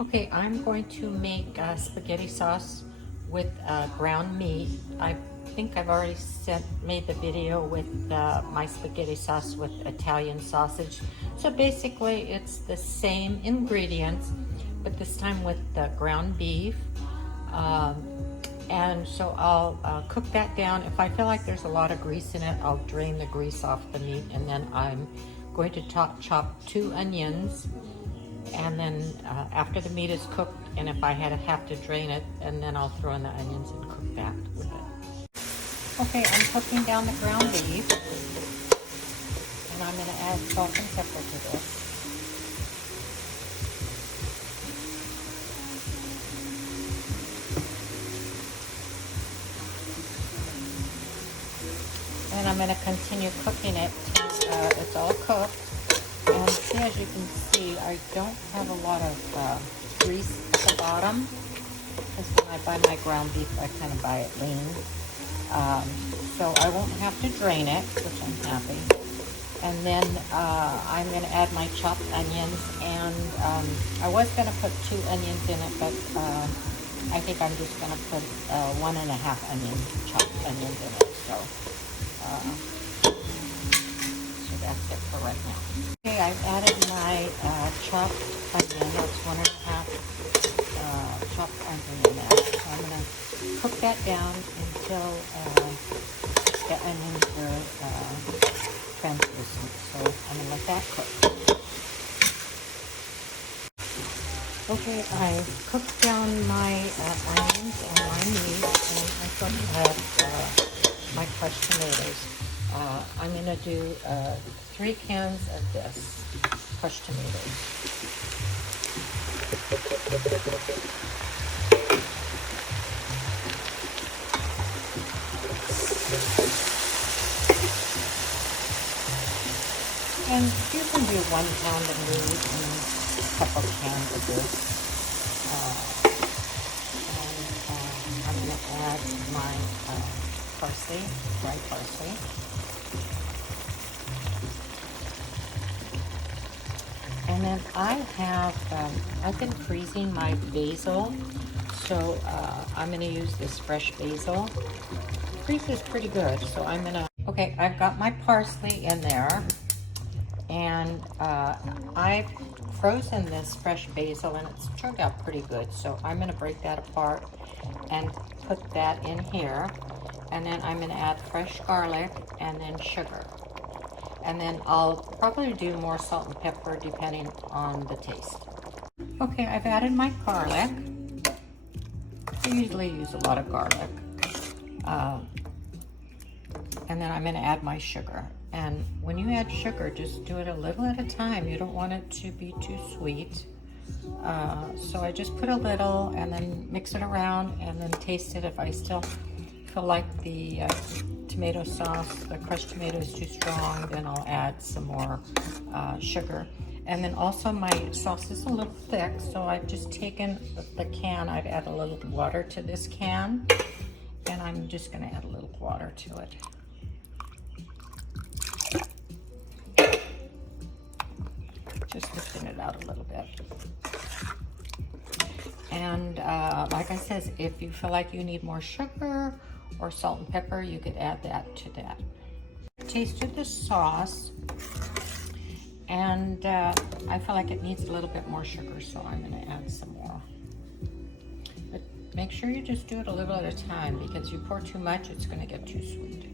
Okay, I'm going to make spaghetti sauce with ground meat. I think I've already made the video with my spaghetti sauce with Italian sausage. So basically it's the same ingredients, but this time with ground beef. Um, and so I'll cook that down. If I feel like there's a lot of grease in it, I'll drain the grease off the meat, and then I'm going to chop 2 onions. And then after the meat is cooked, and if I have to drain it, and then I'll throw in the onions and cook that with it. Okay, I'm cooking down the ground beef, and I'm going to add salt and pepper to this. And I'm going to continue cooking it till it's all cooked. And see, as you can see, I don't have a lot of grease at the bottom, because when I buy my ground beef, I kind of buy it lean. So I won't have to drain it, which I'm happy. And then I'm going to add my chopped onions, and I was going to put 2 onions in it, but I think I'm just going to put 1.5 chopped onions in it. So that's it for right now. Okay, I've added my chopped onion. That's 1.5 chopped onion in there. So I'm going to cook that down until the onions are translucent. So I'm going to let that cook. Okay, I cooked down my onions and my meat, and I'm going to add my crushed tomatoes. I'm going to do 3 cans of this crushed tomatoes. And you can do 1 pound of meat and a couple cans of this. I'm going to add my parsley, dried parsley. And then I've been freezing my basil, so I'm going to use this fresh basil. Freezes pretty good, so I'm going to, okay, I've got my parsley in there, and I've frozen this fresh basil, and it's turned out pretty good, so I'm going to break that apart and put that in here, and then I'm going to add fresh garlic and then sugar. And then I'll probably do more salt and pepper depending on the taste. Okay, I've added my garlic. I usually use a lot of garlic. And then I'm going to add my sugar. And when you add sugar, just do it a little at a time. You don't want it to be too sweet. So I just put a little and then mix it around and then taste it. If I still feel like the tomato sauce, the crushed tomato is too strong, then I'll add some more sugar. And then also my sauce is a little thick, so I've just taken the can, I've added a little water to this can, and I'm just going to add a little water to it. Just to thin it out a little bit. And like I said, if you feel like you need more sugar or salt and pepper, you could add that to that. Tasted the sauce, and I feel like it needs a little bit more sugar, so I'm going to add some more. But make sure you just do it a little at a time, because you pour too much, it's going to get too sweet.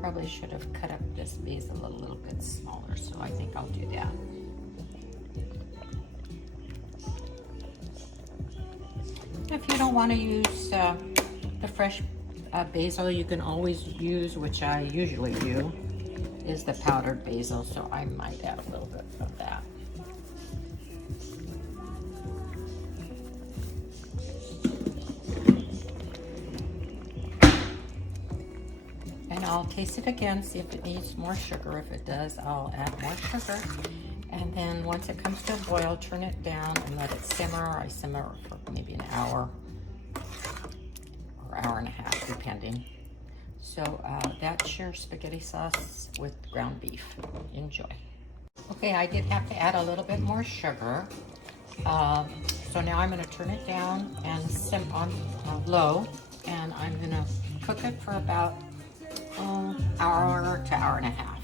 Probably should have cut up this basil a little bit smaller, so I think I'll do that. If you don't want to use the fresh basil, you can always use, which I usually do, is the powdered basil, so I might add a little bit of that. I'll taste it again, see if it needs more sugar. If it does, I'll add more sugar. And then once it comes to a boil, turn it down and let it simmer. I simmer for maybe an hour or hour hour and a half, depending. So that's your spaghetti sauce with ground beef. Enjoy. Okay, I did have to add a little bit more sugar. So now I'm going to turn it down and sim on low, and I'm going to cook it for about hour to hour and a half.